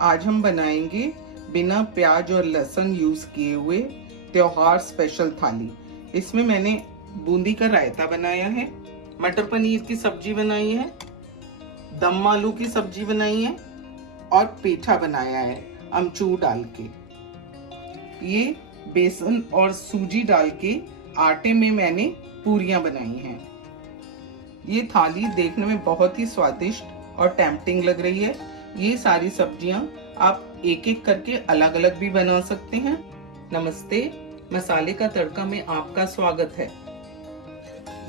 आज हम बनाएंगे बिना प्याज और लहसुन यूज किए हुए त्योहार स्पेशल थाली। इसमें मैंने बूंदी का रायता बनाया है, मटर पनीर की सब्जी बनाई है, दम आलू की सब्जी बनाई है और पेठा बनाया है अमचूर डाल के। ये बेसन और सूजी डाल के आटे में मैंने पूरियां बनाई हैं। ये थाली देखने में बहुत ही स्वादिष्ट और टेम्पटिंग लग रही है। ये सारी सब्जियां आप एक एक करके अलग अलग भी बना सकते हैं। नमस्ते, मसाले का तड़का में आपका स्वागत है।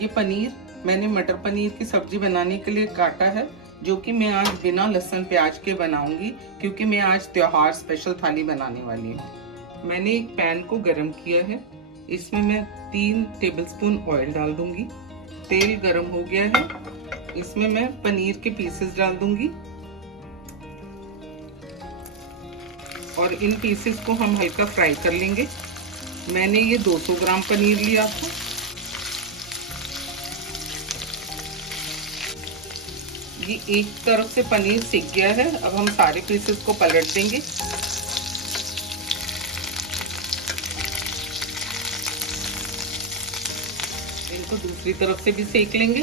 ये पनीर मैंने मटर पनीर की सब्जी बनाने के लिए काटा है, जो कि मैं आज बिना लहसुन प्याज के बनाऊंगी, क्योंकि मैं आज त्योहार स्पेशल थाली बनाने वाली हूँ। मैंने एक पैन को गरम किया है, इसमें मैं 3 टेबलस्पून ऑयल डाल दूंगी। तेल गरम हो गया है, इसमें मैं पनीर के पीसेस डाल दूंगी और इन पीसेस को हम हल्का फ्राई कर लेंगे। मैंने ये 200 ग्राम पनीर लिया था। ये एक तरफ से पनीर सिक गया है, अब हम सारे पीसेस को पलट देंगे। इनको दूसरी तरफ से भी सेक लेंगे।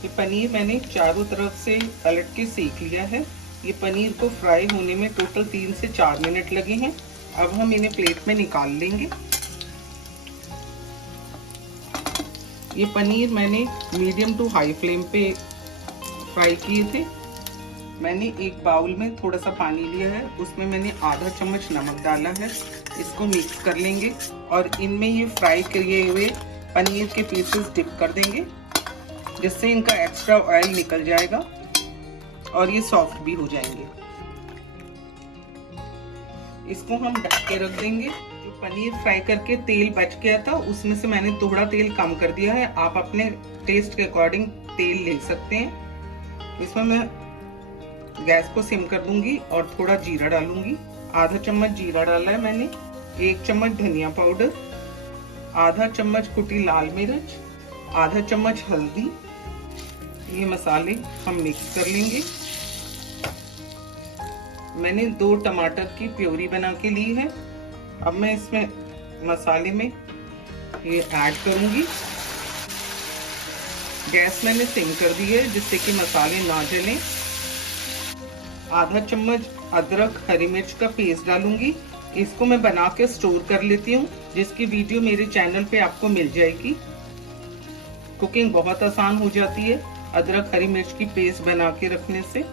ये पनीर मैंने चारों तरफ से पलट के सेक लिया है। ये पनीर को फ्राई होने में टोटल 3 से 4 मिनट लगे हैं। अब हम इन्हें प्लेट में निकाल लेंगे। ये पनीर मैंने मीडियम टू हाई फ्लेम पे फ्राई किए थे। मैंने एक बाउल में थोड़ा सा पानी लिया है, उसमें मैंने आधा चम्मच नमक डाला है। इसको मिक्स कर लेंगे और इनमें ये फ्राई किए हुए पनीर के पीसेस डिप कर देंगे, जिससे इनका एक्स्ट्रा ऑयल निकल जाएगा और ये सॉफ्ट भी हो जाएंगे। इसको हम ढक के रख देंगे। जो पनीर फ्राई करके तेल बच गया था, उसमें से मैंने थोड़ा तेल कम कर दिया है। आप अपने टेस्ट के अकॉर्डिंग तेल ले सकते हैं। इसमें मैं गैस को सिम कर दूंगी और थोड़ा जीरा डालूंगी। आधा चम्मच जीरा डाला है मैंने, 1 चम्मच धनिया पाउडर, आधा चम्मच कुटी लाल मिर्च, आधा चम्मच हल्दी। ये मसाले हम मिक्स कर लेंगे। मैंने 2 टमाटर की प्योरी बना के ली है। अब मैं इसमें मसाले में ये ऐड करूंगी। गैस मैंने सिम कर दी है, जिससे कि मसाले ना जलें। आधा चम्मच अदरक हरी मिर्च का पेस्ट डालूंगी। इसको मैं बना के स्टोर कर लेती हूँ, जिसकी वीडियो मेरे चैनल पे आपको मिल जाएगी। कुकिंग बहुत आसान हो जाती है अदरक हरी मिर्च की पेस्ट बना के रखने से।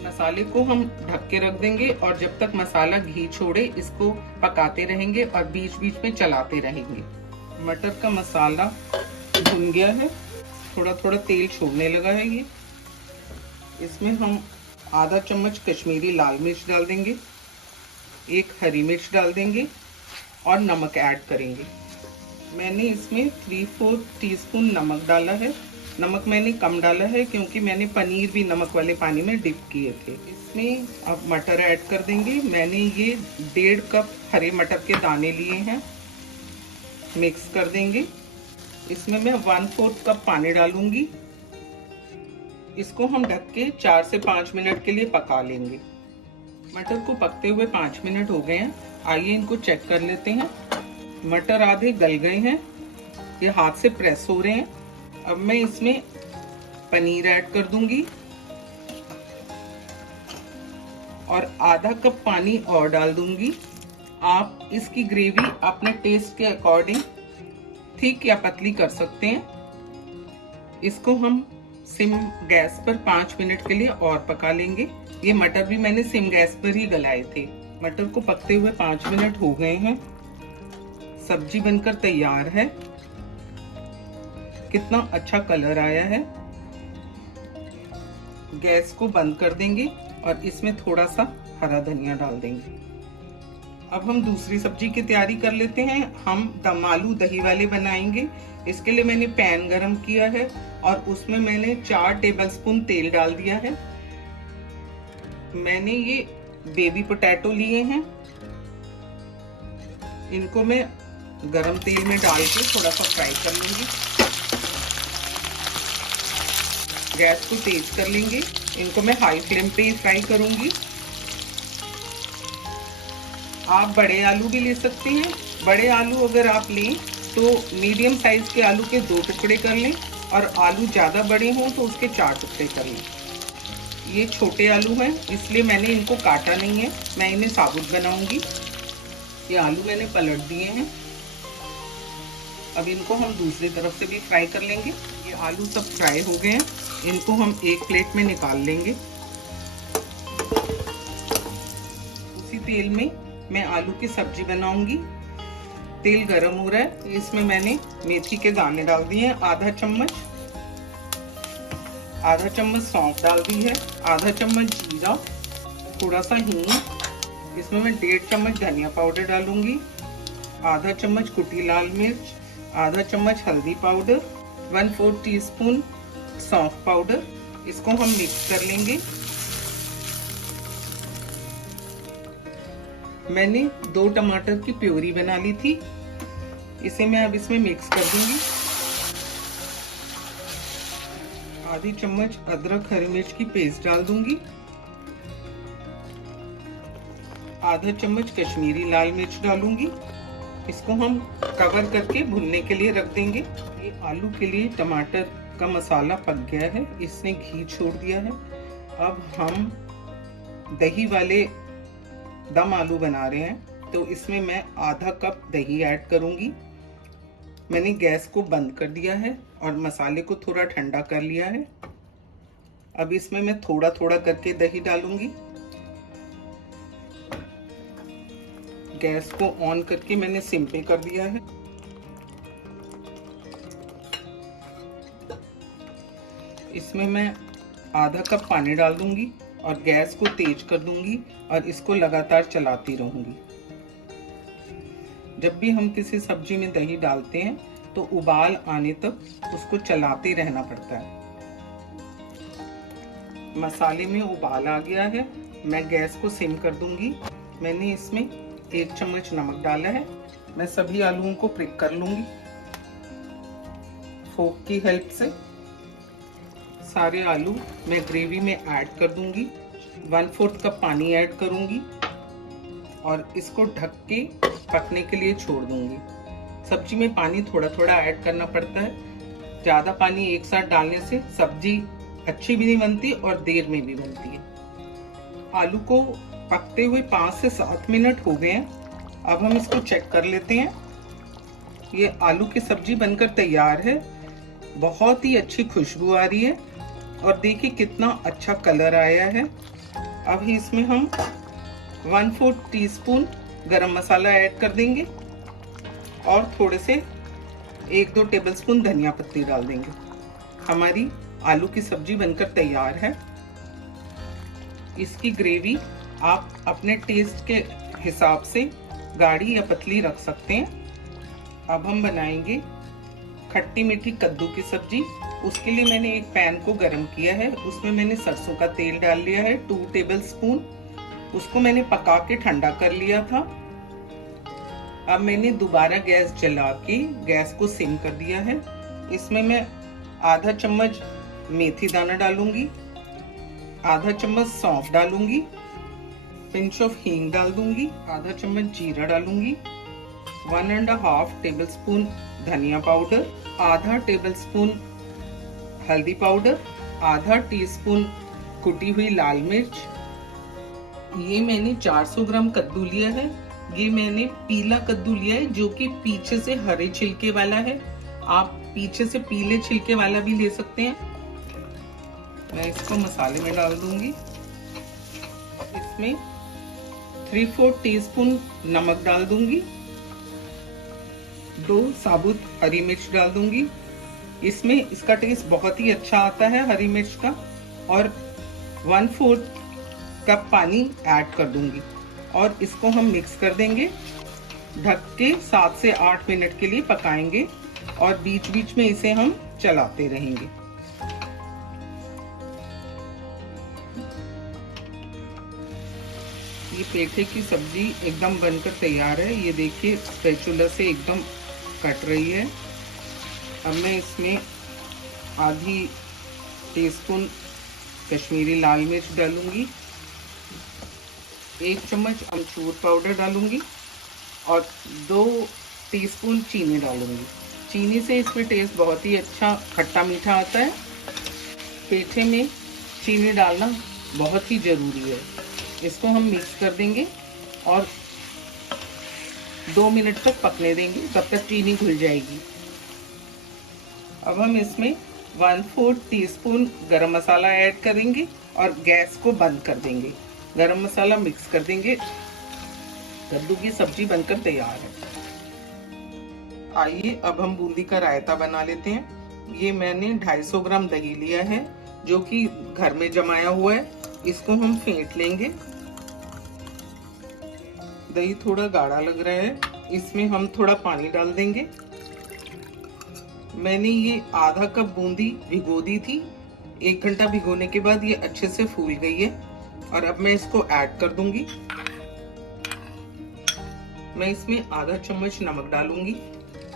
मसाले को हम ढक के रख देंगे और जब तक मसाला घी छोड़े इसको पकाते रहेंगे और बीच बीच में चलाते रहेंगे। मटर का मसाला भुन गया है, थोड़ा थोड़ा तेल छोड़ने लगा है ये। इसमें हम आधा चम्मच कश्मीरी लाल मिर्च डाल देंगे, 1 हरी मिर्च डाल देंगे और नमक ऐड करेंगे। मैंने इसमें 3/4 टीस्पून नमक डाला है। नमक मैंने कम डाला है क्योंकि मैंने पनीर भी नमक वाले पानी में डिप किए थे। इसमें अब मटर ऐड कर देंगे। मैंने ये 1.5 कप हरे मटर के दाने लिए हैं, मिक्स कर देंगे। इसमें मैं 1/4 कप पानी डालूंगी। इसको हम ढक के 4 से 5 मिनट के लिए पका लेंगे। मटर को पकते हुए 5 मिनट हो गए हैं। आइए इनको चेक कर लेते हैं। मटर आधे गल गए हैं, ये हाथ से प्रेस हो रहे हैं। अब मैं इसमें पनीर ऐड कर दूंगी और आधा कप पानी और डाल दूंगी। आप इसकी ग्रेवी अपने टेस्ट के अकॉर्डिंग थिक या पतली कर सकते हैं। इसको हम सिम गैस पर 5 मिनट के लिए और पका लेंगे। ये मटर भी मैंने सिम गैस पर ही गलाए थे। मटर को पकते हुए 5 मिनट हो गए हैं। सब्जी बनकर तैयार है। कितना अच्छा कलर आया है। गैस को बंद कर देंगे और इसमें थोड़ा सा हरा धनिया डाल देंगे। अब हम दूसरी सब्जी की तैयारी कर लेते हैं। हम दम आलू दही वाले बनाएंगे। इसके लिए मैंने पैन गरम किया है और उसमें मैंने 4 टेबलस्पून तेल डाल दिया है। मैंने ये बेबी पोटैटो लिए हैं, इनको मैं गरम तेल में डाल के थोड़ा सा फ्राई कर लूंगी। गैस को तेज कर लेंगे इनको मैं हाई फ्लेम पे ही फ्राई करूंगी। आप बड़े आलू भी ले सकते हैं। बड़े आलू अगर आप लें तो मीडियम साइज के आलू के 2 टुकड़े कर लें, और आलू ज़्यादा बड़े हों तो उसके 4 टुकड़े कर लें। ये छोटे आलू हैं इसलिए मैंने इनको काटा नहीं है, मैं इन्हें साबुत बनाऊंगी। ये आलू मैंने पलट दिए हैं। अब इनको हम दूसरी तरफ से भी फ्राई कर लेंगे। ये आलू सब फ्राई हो गए हैं, इनको हम एक प्लेट में निकाल लेंगे। उसी तेल में मैं आलू की सब्जी बनाऊंगी। तेल गरम हो रहा है, इसमें मैंने मेथी के दाने डाल दिए हैं आधा चम्मच सौंफ डाल दी है, आधा चम्मच जीरा, थोड़ा सा हींग। इसमें मैं 1.5 चम्मच धनिया पाउडर डालूंगी, आधा चम्मच कुटी लाल मिर्च, आधा चम्मच हल्दी पाउडर, 1/4 टीस्पून सौंफ पाउडर। इसको हम मिक्स कर लेंगे। मैंने 2 टमाटर की प्योरी बना ली थी, इसे मैं अब इसमें मिक्स कर दूंगी। आधी चम्मच अदरक हरी मिर्च की पेस्ट डाल दूंगी, आधा चम्मच कश्मीरी लाल मिर्च डालूंगी। इसको हम कवर करके भुनने के लिए रख देंगे। ये आलू के लिए टमाटर का मसाला पक गया है, इसने घी छोड़ दिया है। अब हम दही वाले दम आलू बना रहे हैं, तो इसमें मैं आधा कप दही ऐड करूंगी। मैंने गैस को बंद कर दिया है और मसाले को थोड़ा ठंडा कर लिया है। अब इसमें मैं थोड़ा थोड़ा करके दही डालूंगी। गैस को ऑन करके मैंने सिम पे कर दिया है। इसमें मैं आधा कप पानी डाल दूंगी और गैस को तेज कर दूंगी और इसको लगातार चलाती रहूंगी। जब भी हम किसी सब्जी में दही डालते हैं तो उबाल आने तक उसको चलाते रहना पड़ता है। मसाले में उबाल आ गया है, मैं गैस को सिम कर दूंगी। मैंने इसमें 1 चम्मच नमक डाला है। मैं सभी आलूओं को प्रिक कर लूंगी फोक की हेल्प से। सारे आलू मैं ग्रेवी में ऐड कर दूंगी। 1/4 कप पानी ऐड करूंगी और इसको ढक के पकने के लिए छोड़ दूंगी। सब्जी में पानी थोड़ा थोड़ा ऐड करना पड़ता है। ज़्यादा पानी एक साथ डालने से सब्जी अच्छी भी नहीं बनती और देर में भी बनती है। आलू को पकते हुए 5 से 7 मिनट हो गए हैं। अब हम इसको चेक कर लेते हैं। ये आलू की सब्जी बनकर तैयार है। बहुत ही अच्छी खुशबू आ रही है और देखिए कितना अच्छा कलर आया है। अब इसमें हम 1/4 टीस्पून गरम मसाला ऐड कर देंगे और थोड़े से 1-2 टेबलस्पून धनिया पत्ती डाल देंगे। हमारी आलू की सब्जी बनकर तैयार है। इसकी ग्रेवी आप अपने टेस्ट के हिसाब से गाढ़ी या पतली रख सकते हैं। अब हम बनाएंगे खट्टी मीठी कद्दू की सब्जी। उसके लिए मैंने एक पैन को गरम किया है, उसमें मैंने सरसों का तेल डाल लिया है 2 टेबलस्पून। उसको मैंने पका के ठंडा कर लिया था। अब मैंने दोबारा गैस जला के गैस को सिम कर दिया है। इसमें मैं आधा चम्मच मेथी दाना डालूंगी, आधा चम्मच सौंफ डालूंगी, पिंच ऑफ हींग डाल दूंगी, आधा चम्मच जीरा डालूंगी, 1.5 टेबलस्पून धनिया पाउडर, आधा टेबलस्पून हल्दी पाउडर, आधा टीस्पून कुटी हुई लाल मिर्च। ये मैंने 400 ग्राम कद्दू लिया है। ये मैंने पीला कद्दू लिया है जो कि पीछे से हरे छिलके वाला है। आप पीछे से पीले छिलके वाला भी ले सकते हैं। मैं इसको मसाले में डाल दूंगी। इसमें 3/4 टीस्पून नमक डाल दूंगी, 2 साबुत हरी मिर्च डाल दूंगी। इसमें इसका टेस्ट बहुत ही अच्छा आता है हरी मिर्च का। और 1/4 कप पानी ऐड कर दूंगी और इसको हम मिक्स कर देंगे। ढक के 7 से 8 मिनट के लिए पकाएंगे और बीच बीच में इसे हम चलाते रहेंगे। ये पेठे की सब्जी एकदम बनकर तैयार है। ये देखिए स्पैचुला से एकदम कट रही है। अब मैं इसमें आधी टीस्पून कश्मीरी लाल मिर्च डालूंगी, 1 चम्मच अमचूर पाउडर डालूंगी और 2 टीस्पून चीनी डालूंगी। चीनी से इसमें टेस्ट बहुत ही अच्छा खट्टा मीठा आता है। पेठे में चीनी डालना बहुत ही ज़रूरी है। इसको हम मिक्स कर देंगे और 2 मिनट तक पकने देंगे, तब तक चीनी घुल जाएगी। अब हम इसमें 1/4 टीस्पून गरम मसाला ऐड करेंगे और गैस को बंद कर देंगे। गरम मसाला मिक्स कर देंगे। कद्दू की सब्जी बनकर तैयार है। आइए अब हम बूंदी का रायता बना लेते हैं। ये मैंने 250 ग्राम दही लिया है जो कि घर में जमाया हुआ है। इसको हम फेंट लेंगे। दही थोड़ा गाढ़ा लग रहा है, इसमें हम थोड़ा पानी डाल देंगे। मैंने ये आधा कप बूंदी भिगो दी थी। 1 घंटा भिगोने के बाद ये अच्छे से फूल गई है और अब मैं इसको ऐड कर दूंगी। मैं इसमें आधा चम्मच नमक डालूंगी,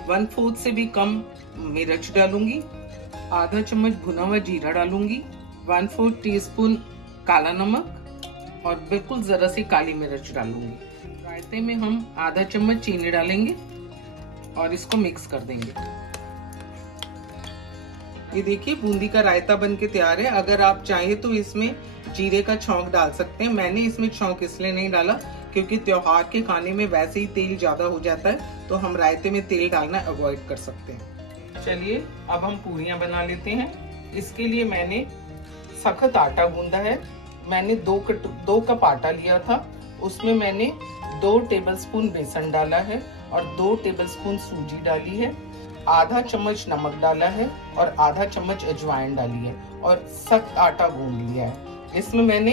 1/4 से भी कम मिर्च डालूंगी, आधा चम्मच भुना हुआ जीरा डालूंगी, 1/4 टीस्पून काला नमक और बिल्कुल जरा सी काली मिर्च डालूंगी। रायते में हम आधा चम्मच चीनी डालेंगे और इसको मिक्स कर देंगे। ये देखिए बूंदी का रायता बन के तैयार है। अगर आप चाहें तो इसमें जीरे का छौंक डाल सकते हैं। मैंने इसमें छौंक इसलिए नहीं डाला क्योंकि त्योहार के खाने में वैसे ही तेल ज्यादा हो जाता है, तो हम रायते में तेल डालना अवॉइड कर सकते हैं। चलिए अब हम पूरियां बना लेते हैं। इसके लिए मैंने सख्त आटा गूंदा है। मैंने 2 कप आटा लिया था, उसमें मैंने 2 टेबलस्पून बेसन डाला है और 2 टेबलस्पून सूजी डाली है, आधा चम्मच नमक डाला है और आधा चम्मच अजवाइन डाली है और सख्त आटा गूंद लिया है। इसमें मैंने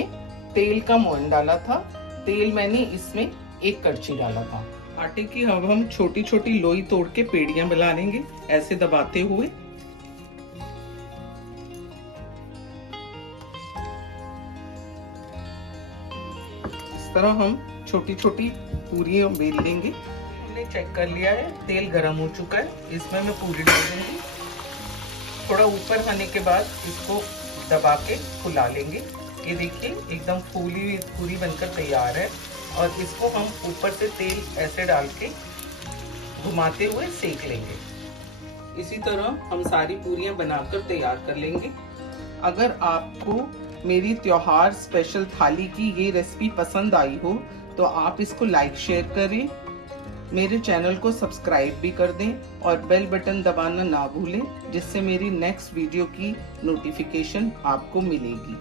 तेल का मोयन डाला था। तेल मैंने इसमें 1 कड़छी डाला था। आटे की अब हम छोटी छोटी लोई तोड़ के पेड़ियां बना लेंगे, ऐसे दबाते हुए। इस तरह हम छोटी छोटी पूरियां बेल लेंगे। हमने चेक कर लिया है, तेल गरम हो चुका है। इसमें मैं पूरी डाल दूंगी। थोड़ा ऊपर आने के बाद इसको दबा के फुला लेंगे। ये देखिए एकदम फूली हुई पूरी बनकर तैयार है और इसको हम ऊपर से तेल ऐसे डाल के घुमाते हुए सेक लेंगे। इसी तरह हम सारी पूरियां बनाकर तैयार कर लेंगे। अगर आपको मेरी त्योहार स्पेशल थाली की ये रेसिपी पसंद आई हो तो आप इसको लाइक शेयर करें, मेरे चैनल को सब्सक्राइब भी कर दें और बेल बटन दबाना ना भूलें, जिससे मेरी नेक्स्ट वीडियो की नोटिफिकेशन आपको मिलेगी।